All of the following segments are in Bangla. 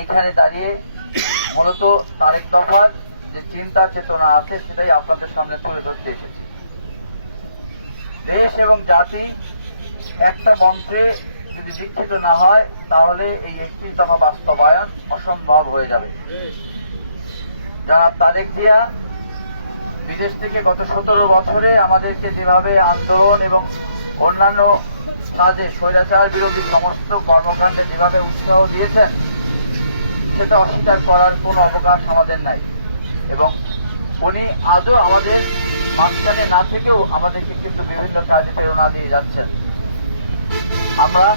এইখানে দাঁড়িয়ে মূলত তারেক দফার যে চিন্তা চেতনা আছে সেটাই আপনাদের সামনে তুলে ধরতে এসেছি। দেশ এবং জাতি একটা মন্ত্রে যদি দীক্ষিত না হয় তাহলে এই 31 দফা বাস্তবায়ন অসম্ভব হয়ে যাবে। যারা তারেক জিয়া বিদেশ থেকে গত 17 বছরে আমাদেরকে যেভাবে আন্দোলন এবং অন্যান্য কাজে স্বৈরাচার বিরোধী সমস্ত কর্মকাণ্ডে যেভাবে উৎসাহ দিয়েছেন সেটা অস্বীকার করার কোনো অবকাশ আমাদের নাই, এবং উনি আজও আমাদের মাঝখানে না থেকেও আমাদেরকে কিন্তু বিভিন্ন কাজে প্রেরণা দিয়ে যাচ্ছেন। আমরা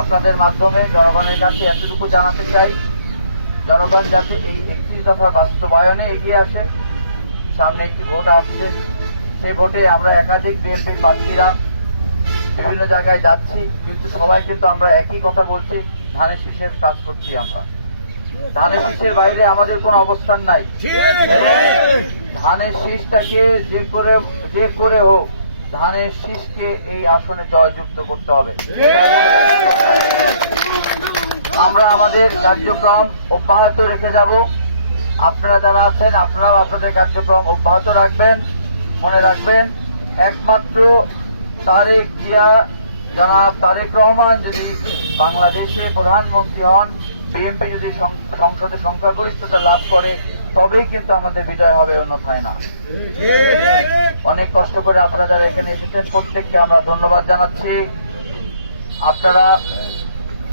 আপনাদের মাধ্যমে জনগণের কাছে এতটুকু জানাতে চাই, জনগণ যাতে এই 31 দফার বাস্তবায়নে এগিয়ে আসে। সামনে একটি ভোট আসছে, সেই ভোটে আমরা একাধিক বিএনপি প্রার্থীরা বিভিন্ন জায়গায় যাচ্ছি, কিন্তু সবাই কিন্তু আমরা একই কথা বলছি, ধানের শীষের কাজ করছি। আমরা ধানের শীষের বাইরে আমাদের কোনো অবস্থান নাই। ধানের শীষটাকে যে করে হোক ধানের শীষকে এই আসনে জয়যুক্ত করতে হবে। আমরা আমাদের কার্যক্রম অব্যাহত রেখে যাব। আপনারা যারা আছেন আপনারাও আপনাদের কার্যক্রম অব্যাহত রাখবেন। মনে রাখবেন, একমাত্র তারেক জিয়া, জনাব তারেক রহমান যদি বাংলাদেশে প্রধানমন্ত্রী হন, বিএনপি যদি সংসদে সংখ্যাগরিষ্ঠতা লাভ করে, তবেই কিন্তু আমাদের বিজয় হবে, অন্যথায় না। অনেক কষ্ট করে আপনারা যারা এখানে এসেছেন প্রত্যেককে আমরা ধন্যবাদ জানাচ্ছি। আপনারা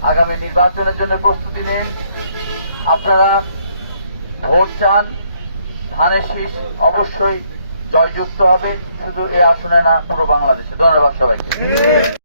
আগামী নির্বাচনের জন্য প্রস্তুতি নেন, আপনারা ভোট চান, ধানের শীষ অবশ্যই জয়যুক্ত হবে, শুধু এই আসনে না, পুরো বাংলাদেশে। ধন্যবাদ সবাইকে।